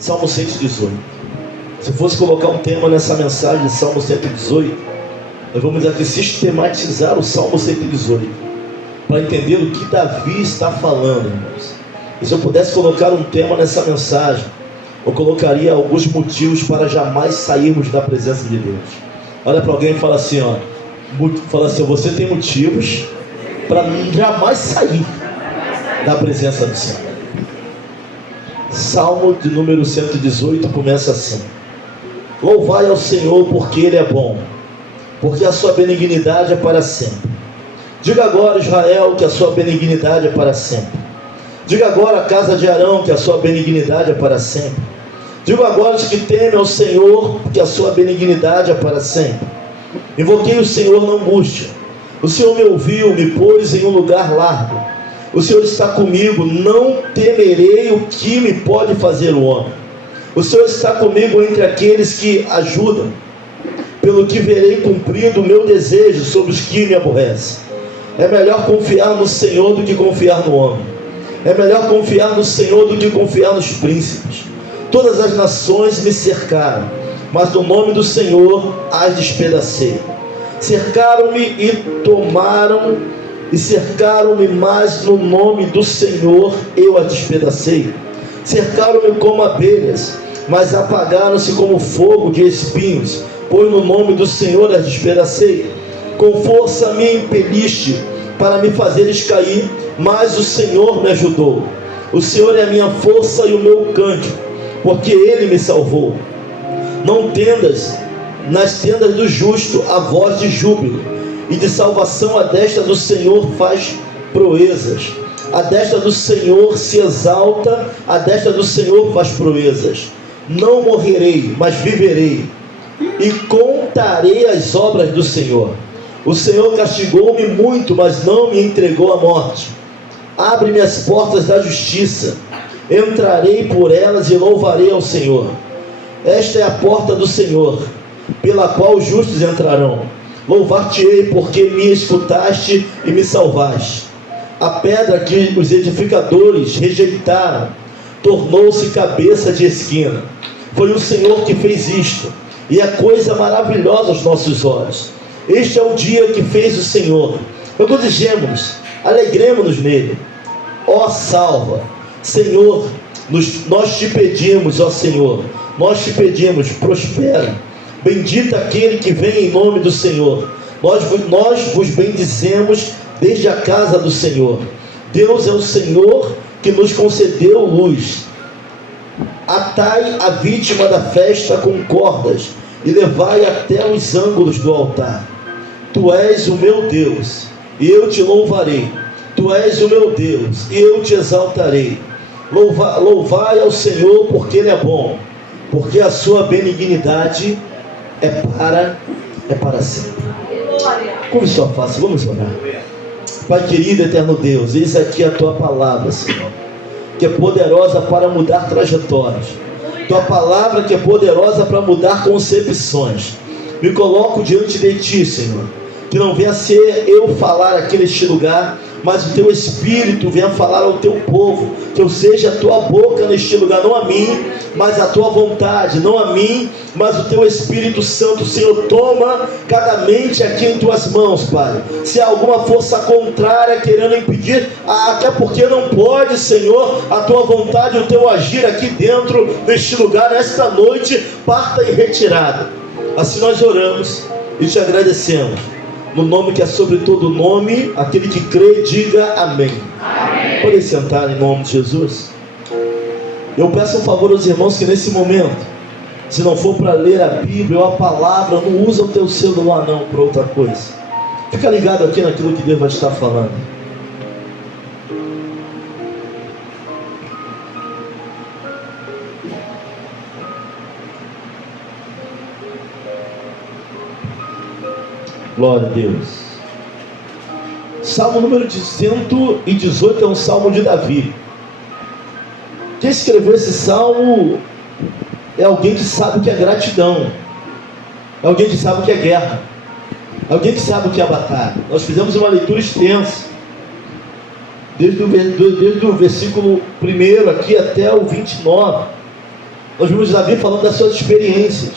Salmo 118. Se fosse colocar um tema nessa mensagem de Salmo 118, nós vamos aqui sistematizar o Salmo 118, para entender o que Davi está falando, irmãos. E se eu pudesse colocar um tema nessa mensagem, eu colocaria alguns motivos para jamais sairmos da presença de Deus. Olha para alguém e fala assim, você tem motivos para jamais sair da presença do Senhor. Salmo de número 118 começa assim: louvai ao Senhor porque Ele é bom, porque a sua benignidade é para sempre. Diga agora, Israel, que a sua benignidade é para sempre. Diga agora, a casa de Arão, que a sua benignidade é para sempre. Diga agora os que temem ao Senhor, que a sua benignidade é para sempre. Invoquei o Senhor na angústia. O Senhor me ouviu, me pôs em um lugar largo. O Senhor está comigo, não temerei o que me pode fazer o homem. O Senhor está comigo entre aqueles que ajudam, pelo que verei cumprido o meu desejo sobre os que me aborrecem. É melhor confiar no Senhor do que confiar no homem. É melhor confiar no Senhor do que confiar nos príncipes. Todas as nações me cercaram, mas no nome do Senhor as despedacei. Cercaram-me e tomaram, e cercaram-me, mas no nome do Senhor eu as despedacei. Cercaram-me como abelhas, mas apagaram-se como fogo de espinhos, pois no nome do Senhor as despedacei. Com força me impeliste para me fazeres cair, mas o Senhor me ajudou. O Senhor é a minha força e o meu cântico, porque Ele me salvou. Não tendas nas tendas do justo a voz de júbilo e de salvação. A destra do Senhor faz proezas. A destra do Senhor se exalta, a destra do Senhor faz proezas. Não morrerei, mas viverei, e contarei as obras do Senhor. O Senhor castigou-me muito, mas não me entregou à morte. Abre-me as portas da justiça, entrarei por elas e louvarei ao Senhor. Esta é a porta do Senhor, pela qual os justos entrarão. Louvar-te-ei, porque me escutaste e me salvaste. A pedra que os edificadores rejeitaram tornou-se cabeça de esquina. Foi o Senhor que fez isto, e é coisa maravilhosa aos nossos olhos. Este é o dia que fez o Senhor. Regozijemo-nos, alegremo-nos nele. Ó salva, Senhor, nós te pedimos, ó Senhor, nós te pedimos, prospera. Bendito aquele que vem em nome do Senhor. Nós vos bendizemos desde a casa do Senhor. Deus é o Senhor que nos concedeu luz. Atai a vítima da festa com cordas e levai até os ângulos do altar. Tu és o meu Deus, e eu te louvarei. Tu és o meu Deus, e eu te exaltarei. Louvai ao Senhor, porque Ele é bom, porque a sua benignidade é para sempre. Curve sua face, vamos orar. Pai querido, eterno Deus, eis aqui a tua palavra, Senhor, que é poderosa para mudar trajetórias. Tua palavra que é poderosa para mudar concepções. Me coloco diante de ti, Senhor, que não venha ser eu falar aqui neste lugar, mas o teu Espírito venha falar ao teu povo, que eu seja a tua boca neste lugar, não a mim, mas a tua vontade, não a mim, mas o teu Espírito Santo. Senhor, toma cada mente aqui em tuas mãos, Pai. Se há alguma força contrária querendo impedir, até porque não pode, Senhor, a tua vontade, o teu agir aqui dentro deste lugar, esta noite, parta em retirada. Assim nós oramos e te agradecemos. No nome que é sobre todo nome, aquele que crê, diga amém. Amém. Podem sentar em nome de Jesus. Eu peço um favor aos irmãos que nesse momento, se não for para ler a Bíblia ou a palavra, não usa o teu celular não para outra coisa. Fica ligado aqui naquilo que Deus vai estar falando. Glória a Deus. Salmo número 118 é um salmo de Davi. Quem escreveu esse salmo é alguém que sabe o que é gratidão, é alguém que sabe o que é guerra, é alguém que sabe o que é batalha. Nós fizemos uma leitura extensa, desde o versículo 1 aqui até o 29. Nós vimos Davi falando das suas experiências,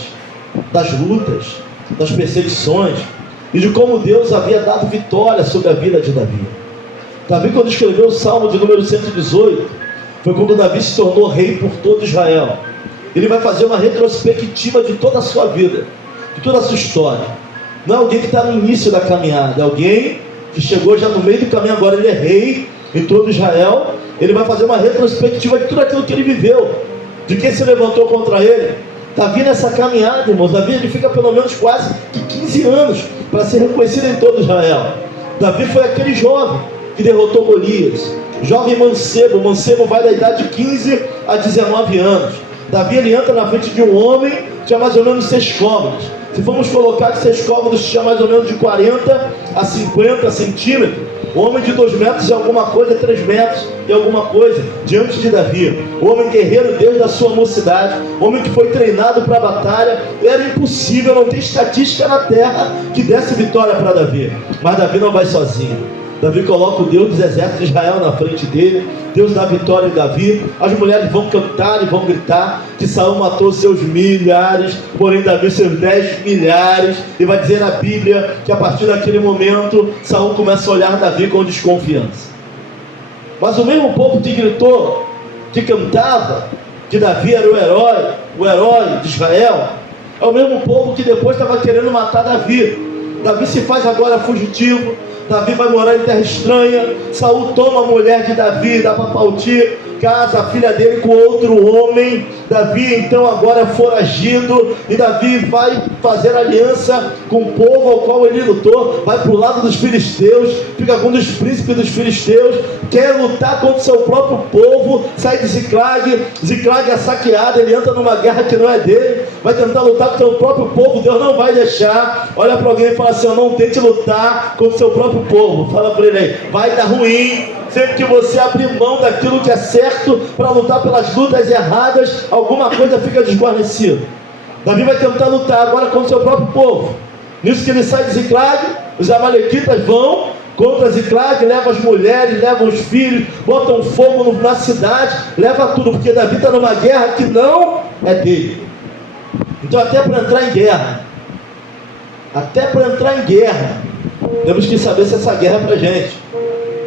das lutas, das perseguições, e de como Deus havia dado vitória sobre a vida de Davi. Davi, quando escreveu o Salmo de número 118, foi quando Davi se tornou rei por todo Israel. Ele vai fazer uma retrospectiva de toda a sua vida, de toda a sua história. Não é alguém que está no início da caminhada, é alguém que chegou já no meio do caminho, agora ele é rei em todo Israel. Ele vai fazer uma retrospectiva de tudo aquilo que ele viveu, de quem se levantou contra ele. Davi nessa caminhada, irmãos, Davi ele fica pelo menos quase que 15 anos para ser reconhecido em todo Israel. Davi foi aquele jovem que derrotou Golias, jovem mancebo. O mancebo vai da idade de 15 a 19 anos. Davi ele entra na frente de um homem que tinha mais ou menos 6 côvados. Se formos colocar que 6 côvados tinha mais ou menos de 40 a 50 centímetros, o homem de 2 metros e alguma coisa, 3 metros e alguma coisa, diante de Davi, o homem guerreiro desde a sua mocidade, o homem que foi treinado para a batalha, era impossível, não ter estatística na terra que desse vitória para Davi. Mas Davi não vai sozinho. Davi coloca o Deus dos exércitos de Israel na frente dele. Deus dá vitória em Davi. As mulheres vão cantar e vão gritar que Saul matou seus milhares, porém Davi seus 10 milhares. E vai dizer na Bíblia que a partir daquele momento Saul começa a olhar Davi com desconfiança. Mas o mesmo povo que gritou, que cantava que Davi era o herói de Israel, é o mesmo povo que depois estava querendo matar Davi. Davi se faz agora fugitivo. Davi vai morar em terra estranha. Saul toma a mulher de Davi, dá para Palti, casa a filha dele com outro homem. Davi então agora é foragido, e Davi vai fazer aliança com o povo ao qual ele lutou, vai para o lado dos filisteus, fica com um dos príncipes dos filisteus, quer lutar contra o seu próprio povo, sai de Ziclag é saqueado, ele entra numa guerra que não é dele, vai tentar lutar contra o seu próprio povo, Deus não vai deixar. Olha para alguém e fala assim: não tente lutar contra o seu próprio povo. Fala para ele aí, vai dar ruim. Sempre que você abrir mão daquilo que é certo para lutar pelas lutas erradas, alguma coisa fica desguarnecida. Davi vai tentar lutar agora contra o seu próprio povo. Nisso que ele sai de Ziclag, os amalequitas vão contra Ziclag, levam as mulheres, levam os filhos, botam fogo na cidade, leva tudo, porque Davi está numa guerra que não é dele. Então até para entrar em guerra, temos que saber se essa guerra é para a gente,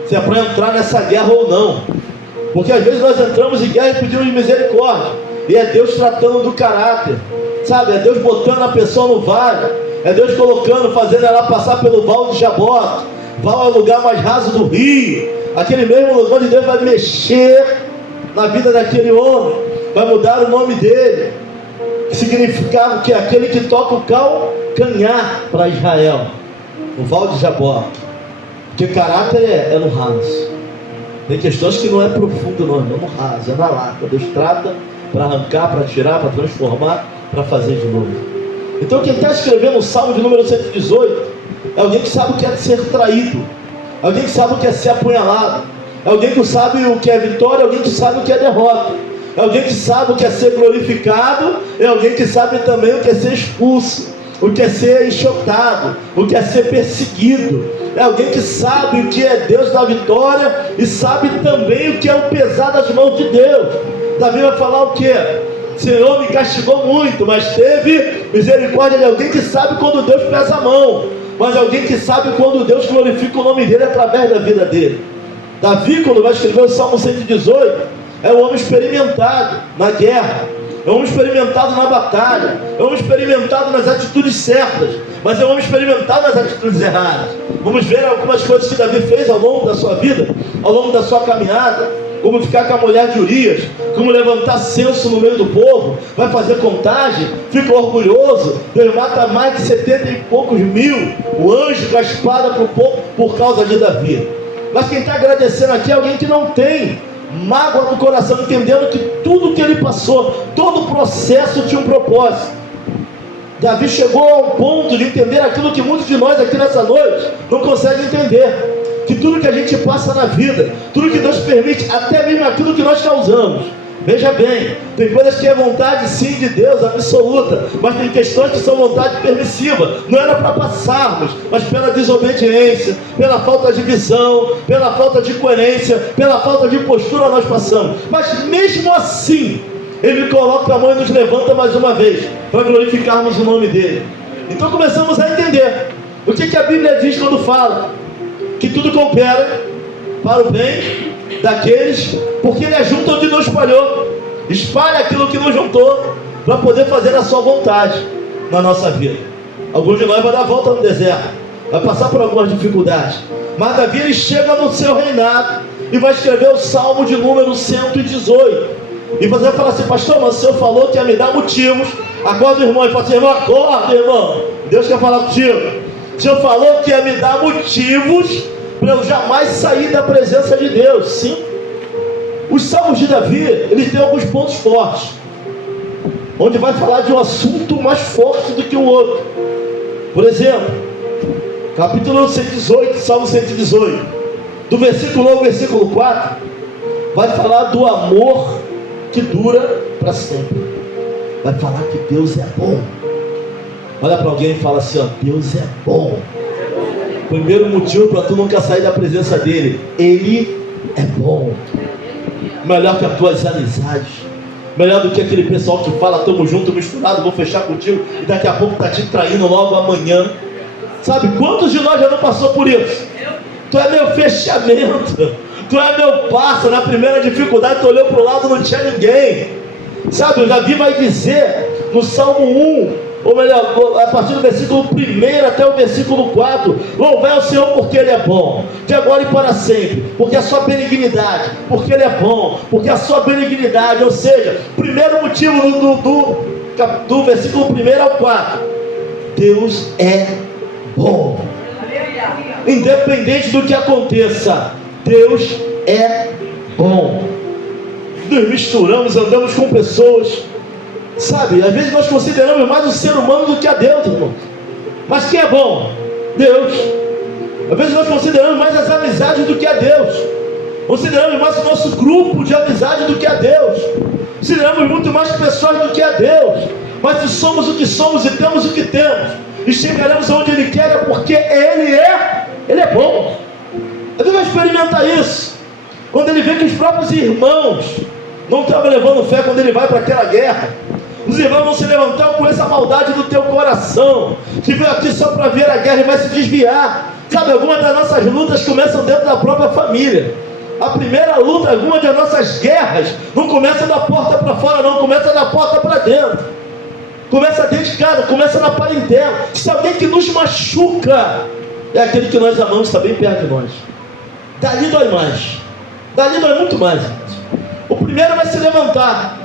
se é para entrar nessa guerra ou não. Porque às vezes nós entramos em guerra e pedimos misericórdia, e é Deus tratando do caráter, sabe? É Deus botando a pessoa no vale, é Deus colocando, fazendo ela passar pelo Val de Jaboque. Val é o lugar mais raso do rio, aquele mesmo lugar onde Deus vai mexer na vida daquele homem, vai mudar o nome dele, que significava que é aquele que toca o calcanhar para Israel, o Val de Jaboque. Porque caráter é no raso. Tem questões que não é profundo, não, é no raso, é na lata. Deus trata para arrancar, para tirar, para transformar, para fazer de novo. Então quem está escrevendo o Salmo de número 118 é alguém que sabe o que é ser traído, é alguém que sabe o que é ser apunhalado, é alguém que sabe o que é vitória, é alguém que sabe o que é derrota, é alguém que sabe o que é ser glorificado, é alguém que sabe também o que é ser expulso, o que é ser enxotado, o que é ser perseguido. É alguém que sabe o que é Deus da vitória e sabe também o que é o pesar das mãos de Deus. Davi vai falar o que? Senhor me castigou muito, mas teve misericórdia de alguém que sabe quando Deus pesa a mão, mas alguém que sabe quando Deus glorifica o nome dele através da vida dele. Davi, quando vai escrever o Salmo 118, é um homem experimentado na guerra, é um homem experimentado na batalha, é um homem experimentado nas atitudes certas, mas é um homem experimentado nas atitudes erradas. Vamos ver algumas coisas que Davi fez ao longo da sua vida, ao longo da sua caminhada, como ficar com a mulher de Urias, como levantar censo no meio do povo, vai fazer contagem, fica orgulhoso, Deus mata mais de 70 e poucos mil, o anjo com a espada para o povo por causa de Davi. Mas quem está agradecendo aqui é alguém que não tem mágoa no coração, entendendo que tudo que ele passou, todo o processo tinha um propósito. Davi chegou ao ponto de entender aquilo que muitos de nós aqui nessa noite não conseguem entender, que tudo que a gente passa na vida, tudo que Deus permite, até mesmo aquilo que nós causamos, veja bem, tem coisas que é vontade sim de Deus, absoluta, mas tem questões que são vontade permissiva, não era para passarmos, mas pela desobediência, pela falta de visão, pela falta de coerência, pela falta de postura nós passamos. Mas mesmo assim, Ele coloca a mão e nos levanta mais uma vez, para glorificarmos o nome dele. Então começamos a entender o que a Bíblia diz quando fala que tudo coopera para o bem daqueles, porque ele ajunta onde não espalhou, espalha aquilo que não juntou, para poder fazer a sua vontade na nossa vida. Alguns de nós vai dar volta no deserto, vai passar por algumas dificuldades, mas Davi ele chega no seu reinado e vai escrever o Salmo de número 118, e você vai falar assim: pastor, mas o senhor falou que ia me dar motivos. Acorda, irmão, e fala assim: irmão, acorda, irmão, Deus quer falar contigo. O senhor falou que ia me dar motivos para eu jamais sair da presença de Deus. Sim. Os salmos de Davi, eles têm alguns pontos fortes, onde vai falar de um assunto mais forte do que o outro. Por exemplo, capítulo 118, Salmo 118, do versículo 1 ao versículo 4, vai falar do amor que dura para sempre. Vai falar que Deus é bom. Olha para alguém e fala assim: ó, Deus é bom. Primeiro motivo para tu nunca sair da presença dele: ele é bom. Melhor que as tuas amizades, melhor do que aquele pessoal que fala: tamo junto, misturado, vou fechar contigo, e daqui a pouco tá te traindo logo amanhã. Sabe, quantos de nós já não passou por isso? Tu é meu fechamento, tu é meu passo. Na primeira dificuldade tu olhou para o lado, não tinha ninguém. Sabe, o Davi vai dizer no Salmo 1, ou melhor, a partir do versículo 1 até o versículo 4: louvai ao Senhor porque Ele é bom, de agora e para sempre, porque a sua benignidade, porque Ele é bom, porque a sua benignidade. Ou seja, primeiro motivo do versículo 1 ao 4: Deus é bom. Independente do que aconteça, Deus é bom. Nos misturamos, andamos com pessoas, sabe, às vezes nós consideramos mais o ser humano do que a Deus, irmão. Mas quem é bom? Deus. Às vezes nós consideramos mais as amizades do que a Deus, consideramos mais o nosso grupo de amizade do que a Deus, consideramos muito mais pessoas do que a Deus. Mas se somos o que somos e temos o que temos, e chegaremos aonde Ele quer, é porque Ele é bom. A Deus vai experimentar isso quando Ele vê que os próprios irmãos não estavam levando fé quando Ele vai para aquela guerra. Os irmãos não se levantaram com essa maldade do teu coração, que veio aqui só para ver a guerra e vai se desviar. Sabe, algumas das nossas lutas começam dentro da própria família. A primeira luta, algumas das nossas guerras, não começa da porta para fora, não, começa da porta para dentro. Começa dentro de casa, começa na parentela. Se alguém que nos machuca é aquele que nós amamos, está bem perto de nós. Dali dói mais, dali dói muito mais. O primeiro vai se levantar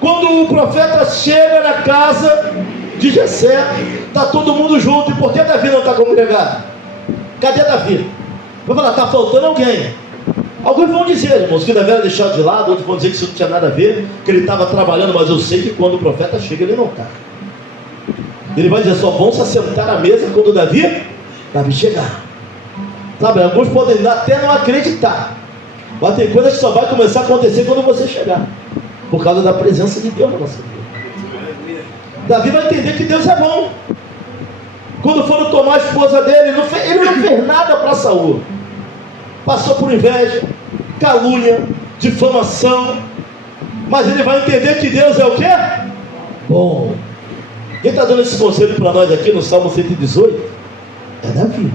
quando o profeta chega na casa de Jessé. Está todo mundo junto. E por que Davi não está congregado? Cadê Davi? Vai falar: está faltando alguém. Alguns vão dizer, irmãos, que Davi era deixado de lado. Outros vão dizer que isso não tinha nada a ver, que ele estava trabalhando. Mas eu sei que quando o profeta chega, ele não está. Ele vai dizer: só vão se assentar à mesa quando Davi chegar. Sabe, alguns podem até não acreditar, mas tem coisas que só vai começar a acontecer quando você chegar, por causa da presença de Deus na nossa vida. Davi vai entender que Deus é bom. Quando foram tomar a esposa dele, ele não fez nada para Saul. Passou por inveja, calúnia, difamação, mas ele vai entender que Deus é o quê? Bom. Quem está dando esse conselho para nós aqui no Salmo 118 é Davi.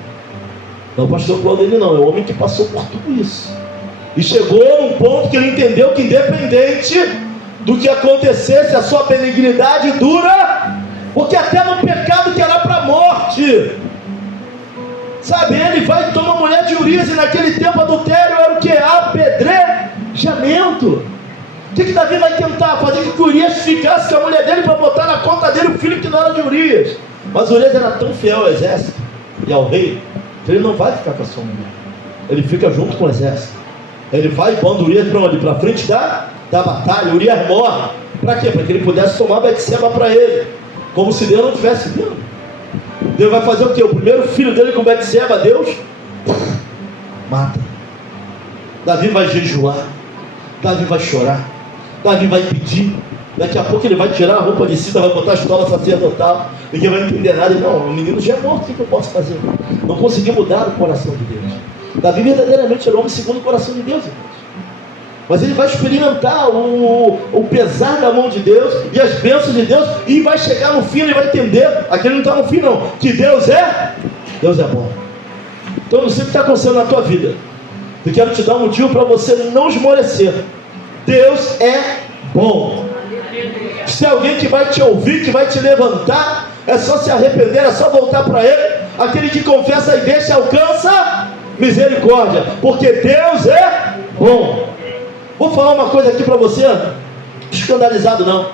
Não o pastor Claudio, não, é o homem que passou por tudo isso e chegou num ponto que ele entendeu que independente do que acontecesse, a sua benignidade dura, porque até no pecado que era para a morte, sabe, ele vai e toma a mulher de Urias, e naquele tempo adultério era o que? Apedrejamento. O que Davi vai tentar? Fazer com que Urias ficasse com a mulher dele para botar na conta dele o filho que não era de Urias. Mas Urias era tão fiel ao exército e ao rei, que ele não vai ficar com a sua mulher. Ele fica junto com o exército. Ele vai e manda Urias para onde? Para frente da batalha. Urias morre. Para quê? Para que ele pudesse tomar Betseba para ele, como se Deus não tivesse dando. Deus vai fazer o quê? O primeiro filho dele com Betseba, Deus mata. Davi vai jejuar, Davi vai chorar, Davi vai pedir. Daqui a pouco ele vai tirar a roupa de cinta, vai botar a estola sacerdotal. Ninguém vai entender nada. E não, o menino já é morto, o que eu posso fazer? Não consegui mudar o coração de Deus. Davi verdadeiramente era o homem segundo o coração de Deus, irmãos. Mas ele vai experimentar o pesar da mão de Deus e as bênçãos de Deus, e vai chegar no fim, ele vai entender, aquele não está no fim não, que Deus é bom. Então eu não sei o que está acontecendo na tua vida. Eu quero te dar um motivo para você não esmorecer. Deus é bom. Se alguém que vai te ouvir, que vai te levantar, é só se arrepender, é só voltar para Ele. Aquele que confessa e deixa alcança misericórdia, porque Deus é bom. Vou falar uma coisa aqui para você, escandalizado não.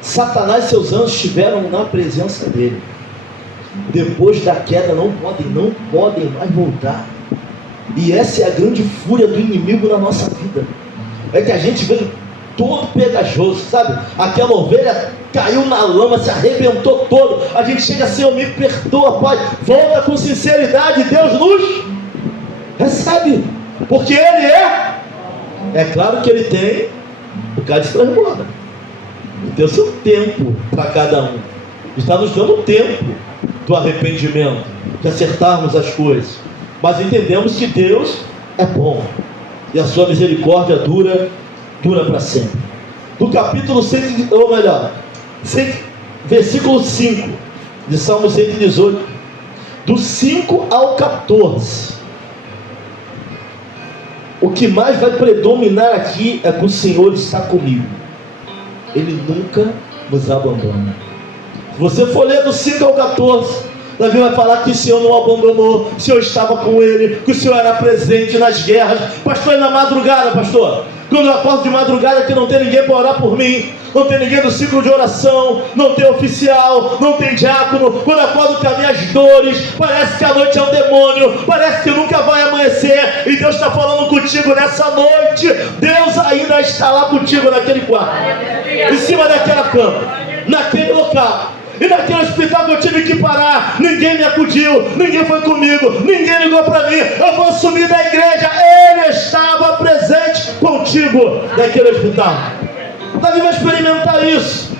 Satanás e seus anjos estiveram na presença dele. Depois da queda não podem mais voltar. E essa é a grande fúria do inimigo na nossa vida. É que a gente vê todo pegajoso, sabe? Aquela ovelha caiu na lama, se arrebentou todo. A gente chega assim, Senhor, me perdoa, Pai. Volta com sinceridade, Deus nos recebe. Porque Ele é claro que Ele tem o cálice transborda. Ele tem o seu tempo para cada um. Está nos dando o tempo do arrependimento, de acertarmos as coisas. Mas entendemos que Deus é bom e a sua misericórdia dura para sempre. Do capítulo 100, ou melhor, versículo 5 de Salmo 118, do 5 ao 14, o que mais vai predominar aqui é que o Senhor está comigo. Ele nunca nos abandona. Se você for ler do 5 ao 14, Davi vai falar que o Senhor não abandonou, o Senhor estava com ele, que o Senhor era presente nas guerras. Pastor, é na madrugada, pastor. Quando eu acordo de madrugada, que não tem ninguém para orar por mim, não tem ninguém do ciclo de oração, não tem oficial, não tem diácono. Quando eu acordo com as minhas dores, parece que a noite é um demônio, parece que nunca vai amanhecer, e Deus está falando contigo nessa noite. Deus ainda está lá contigo naquele quarto, em cima daquela cama, naquele local. E naquele hospital que eu tive que parar, ninguém me acudiu, ninguém foi comigo, ninguém ligou para mim. Eu vou sumir da igreja. Ele estava presente contigo naquele hospital. Davi vai experimentar isso,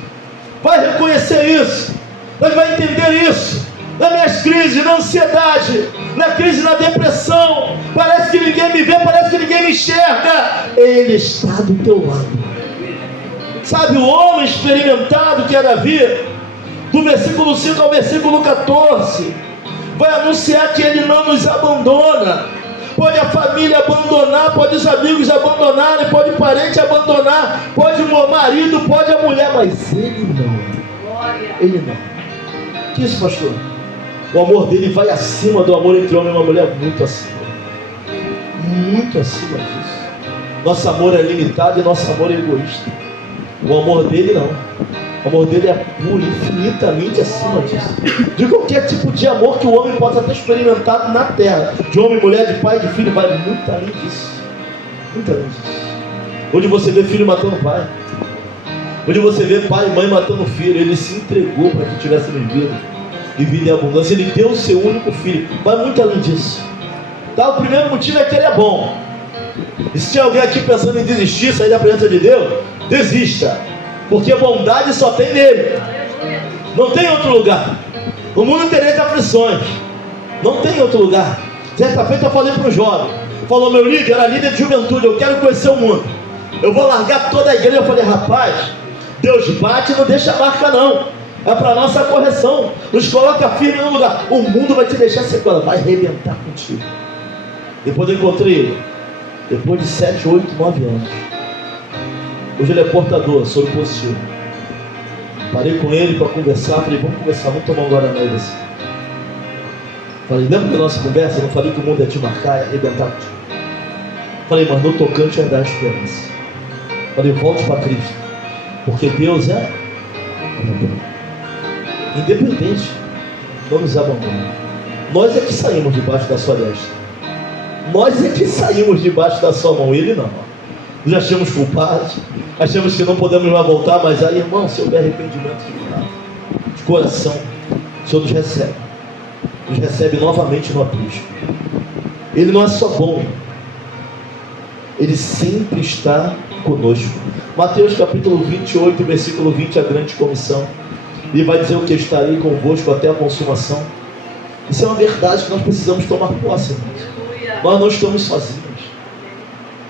vai reconhecer isso, Davi vai entender isso. Nas minhas crises, na ansiedade, na crise da depressão, parece que ninguém me vê, parece que ninguém me enxerga. Ele está do teu lado. Sabe, o homem experimentado que é Davi, do versículo 5 ao versículo 14, vai anunciar que Ele não nos abandona. Pode a família abandonar, pode os amigos abandonarem, pode o parente abandonar, pode o marido, pode a mulher, mas Ele não. Ele não. Que isso, pastor? O amor dele vai acima do amor entre homem e uma mulher, muito acima. Muito acima disso. Nosso amor é limitado e nosso amor é egoísta. O amor dele não. O amor dele é puro, infinitamente acima disso. De qualquer tipo de amor que o homem possa ter experimentado na terra. De homem, mulher, de pai, de filho, vai muito além disso. Muito além disso. Onde você vê filho matando pai. Onde você vê pai e mãe matando filho. Ele se entregou para que tivéssemos vida. E vida em abundância. Ele deu o seu único filho. Vai muito além disso. Tá? O primeiro motivo é que Ele é bom. E se tem alguém aqui pensando em desistir, sair da presença de Deus, desista. Porque bondade só tem nele. Não tem outro lugar. O mundo tereis aflições. Não tem outro lugar. Certa feita eu falei para um jovem. Falou, meu líder, era líder de juventude, eu quero conhecer o mundo. Eu vou largar toda a igreja. Eu falei, rapaz, Deus bate e não deixa a marca não. É para nossa correção. Nos coloca firme no lugar. O mundo vai te deixar sequela, vai arrebentar contigo. Depois eu encontrei ele. Depois de 7, 8, 9 anos. Hoje ele é portador, soro positivo. Parei com ele para conversar. Falei, vamos conversar, vamos tomar um guaraná aí assim. Falei, lembra da nossa conversa? Eu não falei que o mundo ia te marcar, ia arrebentar contigo. Falei, mas no tocante é dar esperança. Falei, volte para Cristo. Porque Deus é independente, não nos abandona. Nós é que saímos debaixo da sua destra. Nós é que saímos debaixo da sua mão. Ele não. Nós achamos culpados, achamos que não podemos mais voltar, mas aí, irmão, se houver arrependimento de coração, o Senhor nos recebe novamente no aprisco. Ele não é só bom, Ele sempre está conosco. Mateus capítulo 28, versículo 20, a grande comissão. Ele vai dizer o que? Estarei convosco até a consumação. Isso é uma verdade que nós precisamos tomar posse, irmãos. Nós não estamos sozinhos.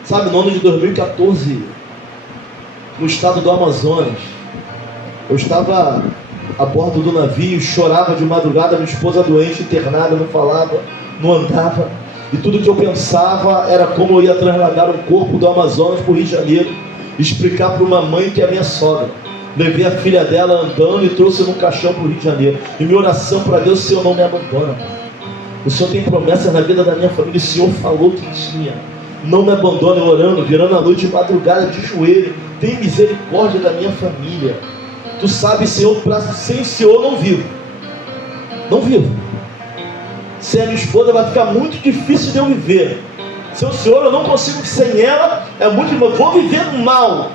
Sabe, no ano de 2014, no estado do Amazonas, eu estava a bordo do navio, chorava de madrugada, minha esposa doente, internada, não falava, não andava, e tudo que eu pensava era como eu ia trasladar um corpo do Amazonas para o Rio de Janeiro, explicar para uma mãe que é minha sogra. Levei a filha dela andando e trouxe num caixão para o Rio de Janeiro. E minha oração para Deus: Senhor, não me abandona. O Senhor tem promessas na vida da minha família, o Senhor falou que tinha. Não me abandone, orando, virando a noite de madrugada, de joelho. Tem misericórdia da minha família. Tu sabes, Senhor, sem o Senhor não vivo. Não vivo. Sem a minha esposa vai ficar muito difícil de eu viver. Sem o Senhor eu não consigo, sem ela é muito. Eu vou viver mal.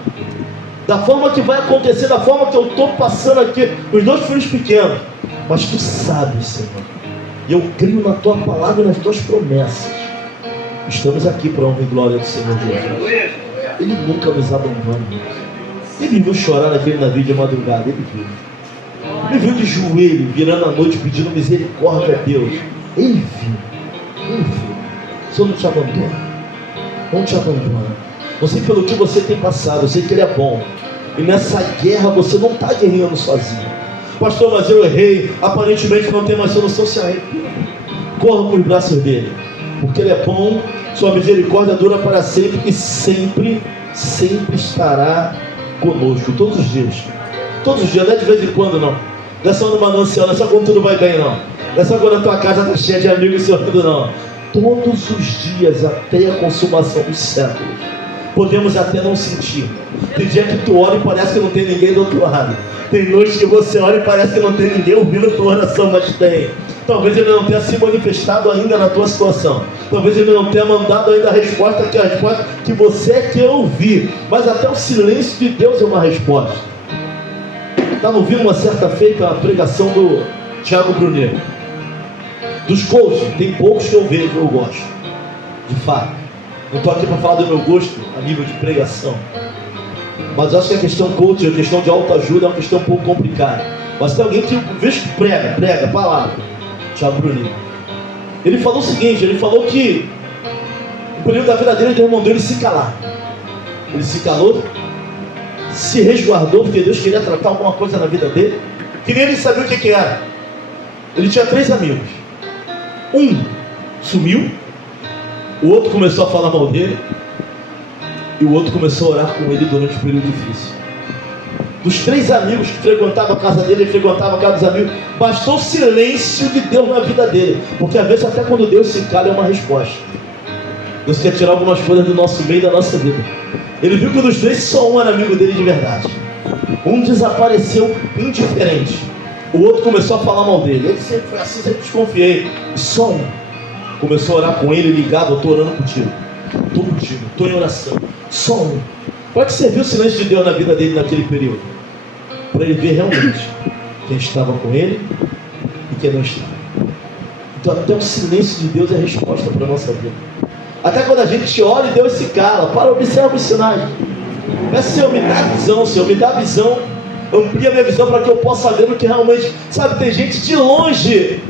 Da forma que vai acontecer, da forma que eu estou passando aqui, os 2 filhos pequenos. Mas tu sabes, Senhor. E eu creio na tua palavra e nas tuas promessas. Estamos aqui para a honra e glória do Senhor Jesus. Ele nunca nos abandona. Ele viu chorar naquele navio de madrugada. Ele viu. Ele viu de joelho, virando a noite, pedindo misericórdia a Deus. Ele viu. Ele viu. O Senhor não te abandona. Não te abandona. Não sei pelo que você tem passado. Eu sei que Ele é bom. E nessa guerra você não está guerreando sozinho. Pastor, mas eu errei. Aparentemente não tem mais solução. Se arrependa. Corra para os braços dele. Porque Ele é bom. Sua misericórdia dura para sempre. E sempre, sempre estará conosco. Todos os dias. Todos os dias. Não é de vez em quando, não. Não é só no manancial. Não é só quando tudo vai bem, não. Não é só quando a tua casa está cheia de amigos e sorrindo, não. Todos os dias até a consumação dos séculos. Podemos até não sentir. Tem dia que tu ora e parece que não tem ninguém do outro lado. Tem noite que você ora e parece que não tem ninguém ouvindo a tua oração, mas tem. Talvez Ele não tenha se manifestado ainda na tua situação. Talvez Ele não tenha mandado ainda a resposta que você quer ouvir. Mas até o silêncio de Deus é uma resposta. Estava ouvindo uma certa feita a pregação do Thiago Brunet. Dos coaches, tem poucos que eu vejo que eu gosto. De fato. Não estou aqui para falar do meu gosto a nível de pregação. Mas eu acho que a questão coaching, a questão de autoajuda é uma questão um pouco complicada. Mas tem alguém que eu vejo que prega a palavra. Thiago Brunet. Ele falou o seguinte, ele falou que no período da vida dele, Deus mandou ele se calar. Ele se calou, se resguardou, porque Deus queria tratar alguma coisa na vida dele, que nem ele sabia o que era. Ele tinha 3 amigos. Um sumiu, o outro começou a falar mal dele, e o outro começou a orar com ele durante um período difícil. Dos 3 amigos que frequentavam a casa dele, ele frequentava a casa dos amigos, bastou o silêncio de Deus na vida dele, porque às vezes até quando Deus se cala é uma resposta. Deus quer tirar algumas coisas do nosso meio, da nossa vida. Ele viu que dos 3 só um era amigo dele de verdade. Um desapareceu indiferente, o outro começou a falar mal dele. Ele sempre foi assim, sempre desconfiei. E só um começou a orar com ele, ligado: eu estou orando contigo, estou em oração. Só um. Pode servir o silêncio de Deus na vida dele naquele período, para ele ver realmente quem estava com ele e quem não estava. Então até o silêncio de Deus é resposta para a nossa vida. Até quando a gente olha e Deus se cala, para observar os sinais. Peça: Senhor, me dá visão, Senhor, me dá visão, amplia minha visão para que eu possa ver o que realmente. Sabe, tem gente de longe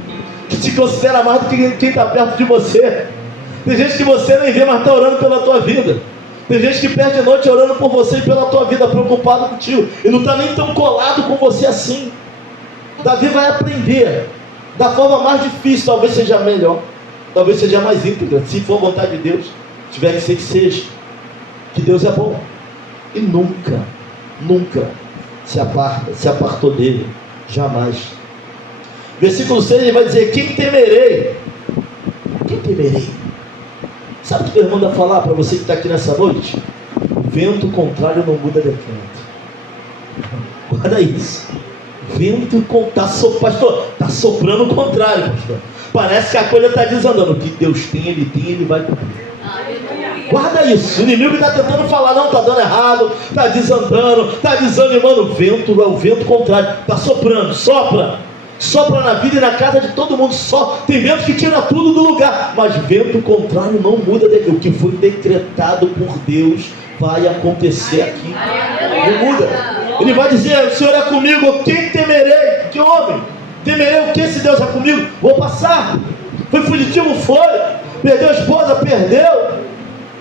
que te considera mais do que quem está perto de você. Tem gente que você nem vê, mas está orando pela tua vida. Tem gente que perde a noite orando por você e pela tua vida, preocupado contigo, e não está nem tão colado com você assim. Davi vai aprender da forma mais difícil, talvez seja melhor, talvez seja mais íntegra, se for a vontade de Deus, tiver que ser que seja, que Deus é bom, e nunca se apartou dele, jamais. Versículo 6, ele vai dizer: quem temerei? Quem temerei? Sabe o que Deus manda falar para você que está aqui nessa noite? O vento contrário não muda de canto. Guarda isso. Vento pastor, está soprando o contrário, pastor. Parece que a coisa está desandando. O que Deus tem, Ele vai cumprir. Guarda isso. O inimigo está tentando falar: não, está dando errado, está desandando, está desanimando. O vento é o vento contrário. Está soprando, sopra na vida e na casa de todo mundo. Tem vento que tira tudo do lugar, mas vento contrário não muda. O que foi decretado por Deus vai acontecer aqui. Não muda. Ele vai dizer: o Senhor é comigo, quem temerei? Que homem? Temerei o que se Deus é comigo? Vou passar. Foi fugitivo? Foi. Perdeu a esposa? Perdeu.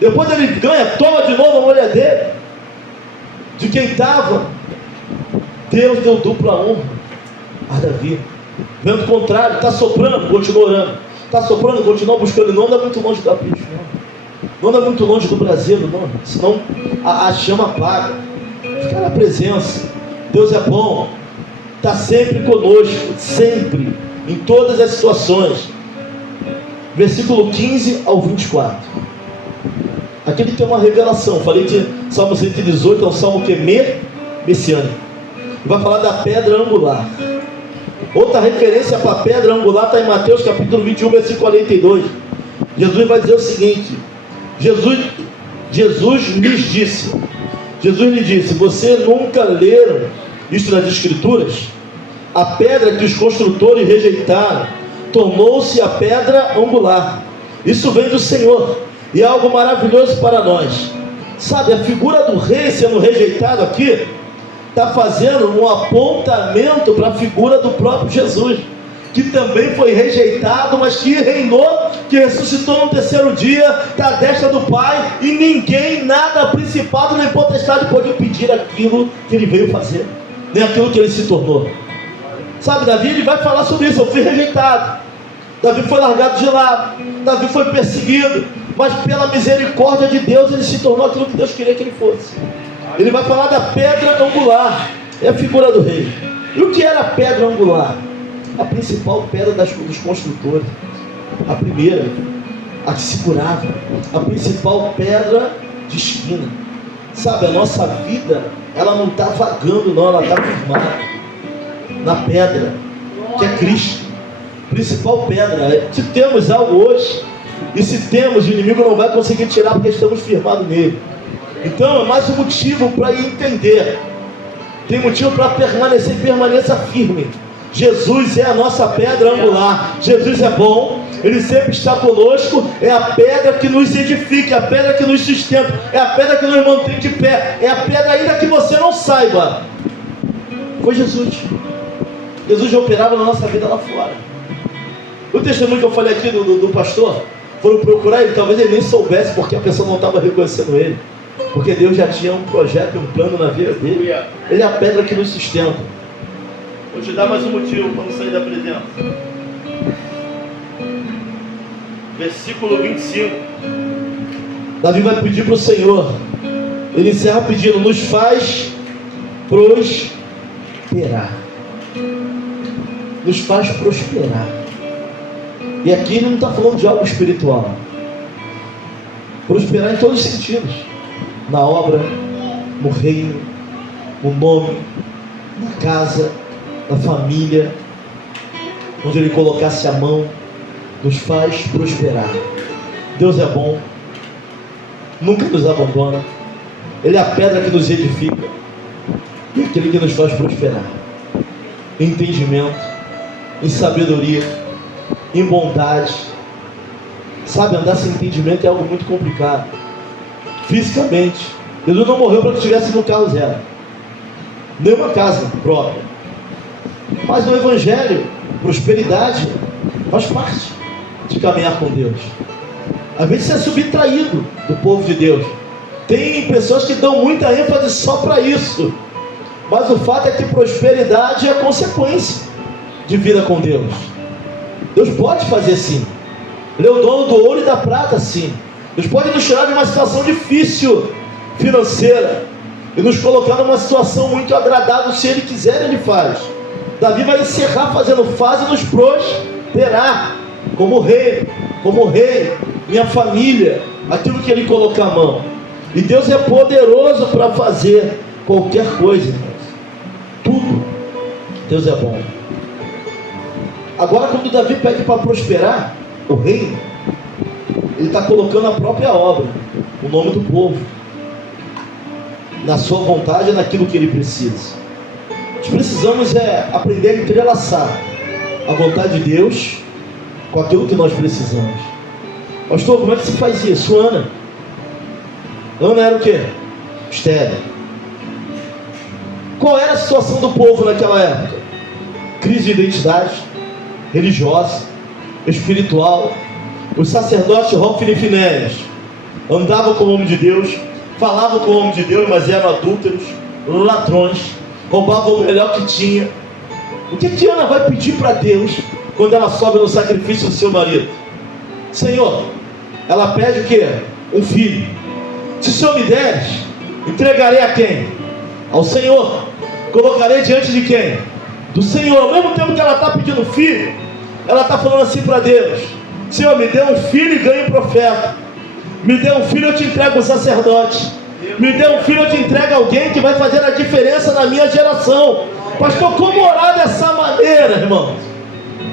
Depois ele ganha, toma de novo a mulher dele, de quem estava. Deus deu dupla honra a Davi. Vendo o contrário, está soprando, continua orando. Está soprando, continua buscando. Não anda muito longe da bicho, não anda muito longe do braseiro, não. Senão a chama apaga. Fica na presença. Deus é bom. Está sempre conosco, sempre, em todas as situações. Versículo 15 ao 24. Aqui ele tem uma revelação. Falei que Salmo 118 é um salmo que é messiânico. Vai falar da pedra angular. Outra referência para a pedra angular está em Mateus capítulo 21, versículo 42. Jesus vai dizer o seguinte: Jesus lhes disse: você nunca leram isto nas Escrituras? A pedra que os construtores rejeitaram tornou-se a pedra angular. Isso vem do Senhor e é algo maravilhoso para nós. Sabe, a figura do rei sendo rejeitado aqui está fazendo um apontamento para a figura do próprio Jesus, que também foi rejeitado, mas que reinou, que ressuscitou no terceiro dia, da destra do Pai, e ninguém, nada principado nem potestade pode impedir aquilo que ele veio fazer, nem aquilo que ele se tornou. Sabe, Davi, ele vai falar sobre isso. Eu fui rejeitado, Davi foi largado de lado, Davi foi perseguido, mas pela misericórdia de Deus ele se tornou aquilo que Deus queria que ele fosse. Ele vai falar da pedra angular, é a figura do rei. E o que era a pedra angular? A principal pedra dos construtores, a primeira, a que segurava, a principal pedra de esquina. Sabe, a nossa vida, ela não está vagando não, ela está firmada na pedra, que é Cristo, principal pedra. Se temos algo hoje, e se temos, o inimigo não vai conseguir tirar, porque estamos firmados nele. Então é mais um motivo para entender, tem motivo para permanecer, permaneça firme. Jesus é a nossa pedra angular. Jesus é bom, Ele sempre está conosco. É a pedra que nos edifica, é a pedra que nos sustenta, é a pedra que nos mantém de pé, é a pedra ainda que você não saiba. Foi Jesus. Jesus já operava na nossa vida lá fora. O testemunho que eu falei aqui do pastor, foram procurar ele, talvez ele nem soubesse, porque a pessoa não estava reconhecendo ele, porque Deus já tinha um projeto, um plano na vida dele. Ele é a pedra que nos sustenta. Vou te dar mais um motivo para não sair da presença. Versículo 25. Davi vai pedir para o Senhor. Ele encerra pedindo: nos faz prosperar. Nos faz prosperar. E aqui ele não está falando de algo espiritual. Prosperar em todos os sentidos. Na obra, no reino, no nome, na casa, na família, onde ele colocasse a mão. Nos faz prosperar. Deus é bom, nunca nos abandona. Ele é a pedra que nos edifica e aquele que nos faz prosperar em entendimento, em sabedoria, em bondade. Sabe, andar sem entendimento é algo muito complicado. Fisicamente, Jesus não morreu para que estivesse no carro zero, nem uma casa própria. Mas no Evangelho, prosperidade faz parte de caminhar com Deus. Às vezes você é subtraído do povo de Deus. Tem pessoas que dão muita ênfase só para isso, mas o fato é que prosperidade é consequência de vida com Deus. Deus pode fazer sim. Ele é o dono do ouro e da prata, sim. Deus pode nos tirar de uma situação difícil financeira e nos colocar numa situação muito agradável. Se Ele quiser, Ele faz. Davi vai encerrar fazendo: faz e nos prosperar como rei, minha família, aquilo que Ele colocar a mão. E Deus é poderoso para fazer qualquer coisa, irmãos. Tudo. Deus é bom. Agora, quando Davi pede para prosperar o reino, ele está colocando a própria obra, o nome do povo, na sua vontade e naquilo que ele precisa. Nós precisamos aprender a entrelaçar a vontade de Deus com aquilo que nós precisamos. Pastor, como é que se faz isso? Ana era o quê? Estéril. Qual era a situação do povo naquela época? Crise de identidade religiosa, espiritual. Os sacerdotes Hofni e Finéias andavam com o homem de Deus, falavam com o homem de Deus, mas eram adúlteros, ladrões, roubavam o melhor que tinha. O que Ana vai pedir para Deus quando ela sobe no sacrifício do seu marido? Senhor, ela pede o quê? Um filho. Se o Senhor me deres, entregarei a quem? Ao Senhor. Colocarei diante de quem? Do Senhor. Ao mesmo tempo que ela está pedindo filho, ela está falando assim para Deus: Senhor, me dê um filho e ganhe um profeta. Me dê um filho, eu te entrego um sacerdote. Me dê um filho, eu te entrego alguém que vai fazer a diferença na minha geração. Pastor, como orar dessa maneira, irmãos?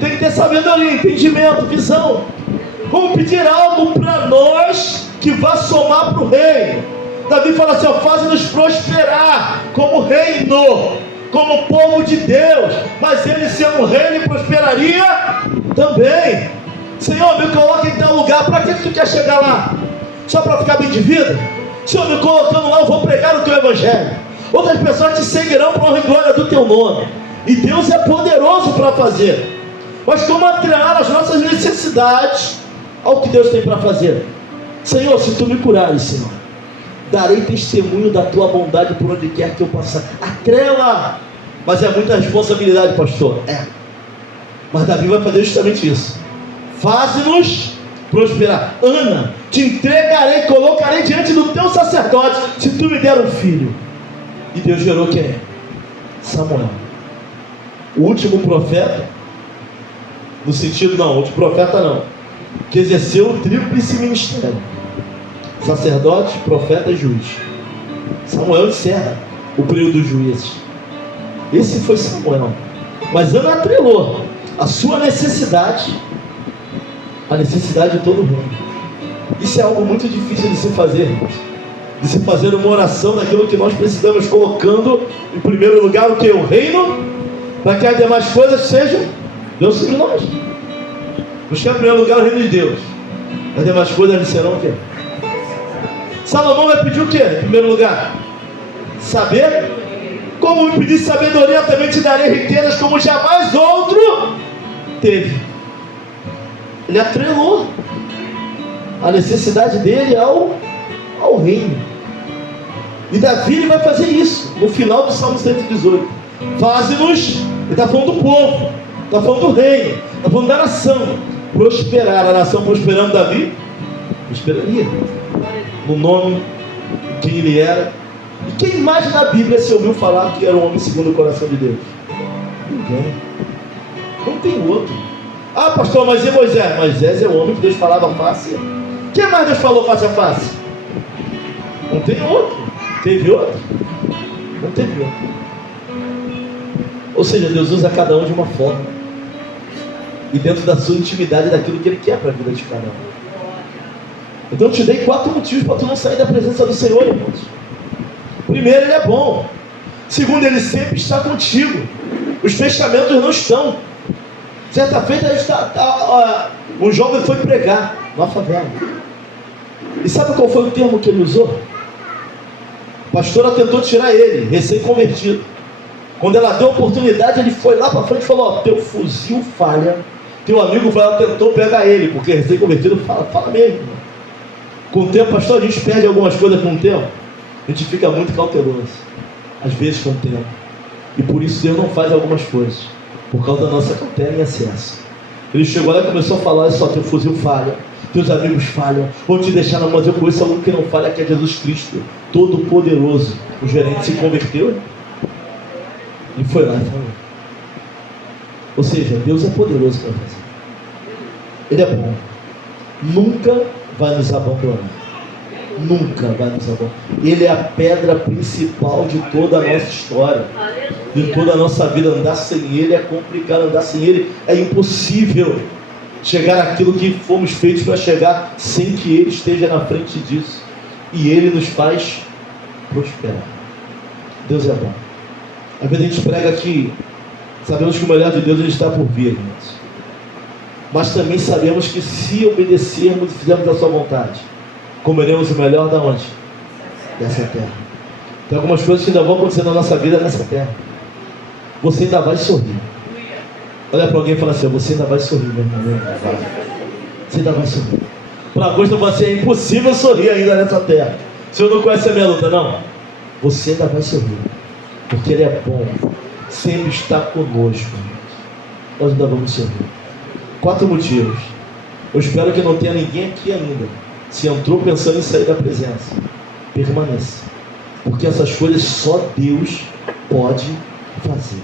Tem que ter sabedoria, entendimento, visão. Como pedir algo para nós que vá somar para o reino. Davi fala assim: faz-nos prosperar como reino, como povo de Deus. Mas ele, sendo reino, prosperaria também. Senhor, me coloca em tal lugar. Para que tu quer chegar lá? Só para ficar bem de vida? Senhor, me colocando lá, eu vou pregar o teu evangelho. Outras pessoas te seguirão para a honra e glória do teu nome. E Deus é poderoso para fazer. Mas como atrelar as nossas necessidades ao que Deus tem para fazer? Senhor, se tu me curares, Senhor, darei testemunho da tua bondade por onde quer que eu passar. Atrela. Mas é muita responsabilidade, pastor. Mas Davi vai fazer justamente isso. Faze-nos prosperar. Ana, te entregarei, colocarei diante do teu sacerdote, se tu me der um filho. E Deus gerou quem? Samuel. O último profeta, no sentido não, o último profeta não, que exerceu o tríplice ministério: sacerdote, profeta e juiz. Samuel encerra o período dos juízes. Esse foi Samuel. Mas Ana atrelou a sua necessidade à necessidade de todo mundo. Isso é algo muito difícil de se fazer, irmãos. De se fazer uma oração daquilo que nós precisamos, colocando em primeiro lugar o que? O reino, para que as demais coisas sejam Deus sobre nós. Buscar em primeiro lugar o reino de Deus, as demais coisas serão o quê? Salomão vai pedir o quê? Em primeiro lugar, saber. Como me pedir sabedoria, também te darei riquezas como jamais outro teve. Ele atrelou a necessidade dele ao reino. E Davi, ele vai fazer isso no final do Salmo 118. Faze-nos, ele está falando do povo, está falando do reino, está falando da nação, prosperar. A nação prosperando, Davi prosperaria no nome de quem ele era. E quem mais na Bíblia se ouviu falar que era um homem segundo o coração de Deus? Ninguém. Não tem outro. Ah, pastor, mas e Moisés? Moisés é o homem que Deus falava face. Quem mais Deus falou face a face? Não tem outro. Teve outro? Não teve outro. Ou seja, Deus usa cada um de uma forma, e dentro da sua intimidade, daquilo que Ele quer para a vida de cada um. Então eu te dei 4 motivos para tu não sair da presença do Senhor, irmãos. Primeiro, Ele é bom. Segundo, Ele sempre está contigo. Os fechamentos não estão. Certa feita, um jovem foi pregar numa favela. E sabe qual foi o termo que ele usou? A pastora tentou tirar ele, recém-convertido. Quando ela deu a oportunidade, ele foi lá para frente e falou: teu fuzil falha. Teu amigo vai lá, tentou pegar ele, porque recém-convertido fala mesmo. Com o tempo, pastor, a gente perde algumas coisas com o tempo. A gente fica muito cauteloso, às vezes com o tempo. E por isso Deus não faz algumas coisas, por causa da nossa cautela e excesso. Ele chegou lá e começou a falar: olha só, teu fuzil falha, teus amigos falham, vão te deixar na mão. Eu conheço alguém que não falha, que é Jesus Cristo, todo poderoso. O gerente se converteu e foi lá e falou. Ou seja, Deus é poderoso para fazer. Ele é bom. Nunca vai nos abandonar. Nunca vai nos abandonar. Ele é a pedra principal de toda a nossa história, de toda a nossa vida. Andar sem Ele é complicado. Andar sem Ele é impossível chegar àquilo que fomos feitos para chegar, sem que Ele esteja na frente disso. E Ele nos faz prosperar. Deus é bom. Às vezes a gente prega que sabemos que o melhor de Deus Ele está por vir, irmãos. Mas também sabemos que se obedecermos e fizermos a sua vontade, comeremos o melhor da onde? Dessa terra. Tem algumas coisas que ainda vão acontecer na nossa vida nessa terra. Você ainda vai sorrir. Olha para alguém e fala assim: você ainda vai sorrir, meu irmão. Você ainda vai sorrir. Para Augusto você é impossível sorrir ainda nessa terra. O Senhor não conhece a minha luta, não. Você ainda vai sorrir, porque Ele é bom, sempre está conosco. Nós ainda vamos sorrir. 4 motivos. Eu espero que não tenha ninguém aqui ainda. Se entrou pensando em sair da presença, permaneça, porque essas coisas só Deus pode fazer.